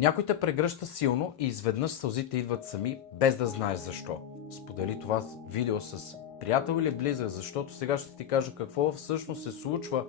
Някой те прегръща силно и изведнъж сълзите идват сами, без да знаеш защо. Сподели това видео с приятел или близък, защото сега ще ти кажа какво всъщност се случва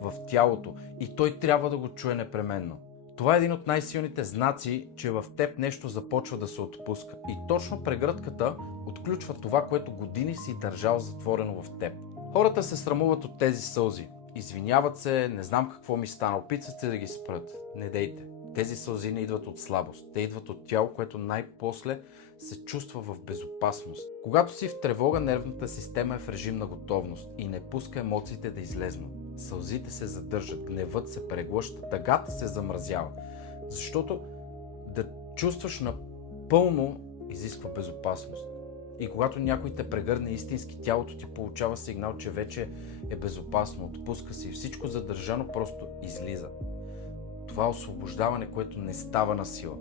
в тялото и той трябва да го чуе непременно. Това е един от най-силните знаци, че в теб нещо започва да се отпуска. И точно прегръдката отключва това, което години си държал затворено в теб. Хората се срамуват от тези сълзи. Извиняват се, не знам какво ми стана, опитват се да ги спрат. Не дейте. Тези сълзи не идват от слабост. Те идват от тяло, което най-после се чувства в безопасност. Когато си в тревога, нервната система е в режим на готовност и не пуска емоциите да излезнат. Сълзите се задържат, гневът се преглъща, тъгата се замразява. Защото да чувстваш напълно изисква безопасност. И когато някой те прегърне истински, тялото ти получава сигнал, че вече е безопасно, отпуска се и всичко задържано просто излиза. Това е освобождаване, което не става на сила.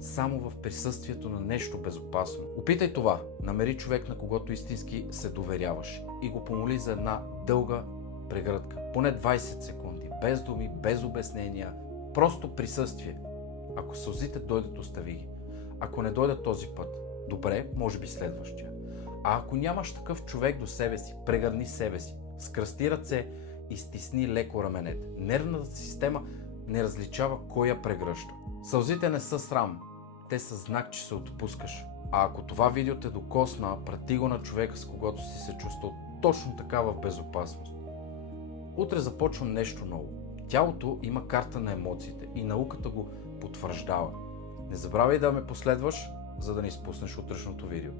Само в присъствието на нещо безопасно. Опитай това. Намери човек, на когото истински се доверяваш и го помоли за една дълга прегръдка. Поне 20 секунди. Без думи, без обяснения. Просто присъствие. Ако сълзите дойдат, остави ги. Ако не дойдат този път, добре, може би следващия. А ако нямаш такъв човек до себе си, прегърни себе си. Скръсти ръце и стисни леко раменете. Нервната система не различава кой я прегръща. Сълзите не са срам, те са знак, че се отпускаш. А ако това видео те докосна, прати го на човека, с когото си се чувствал точно така в безопасност. Утре започвам нещо ново. Тялото има карта на емоциите и науката го потвърждава. Не забравяй да ме последваш, за да не изпуснеш утрешното видео.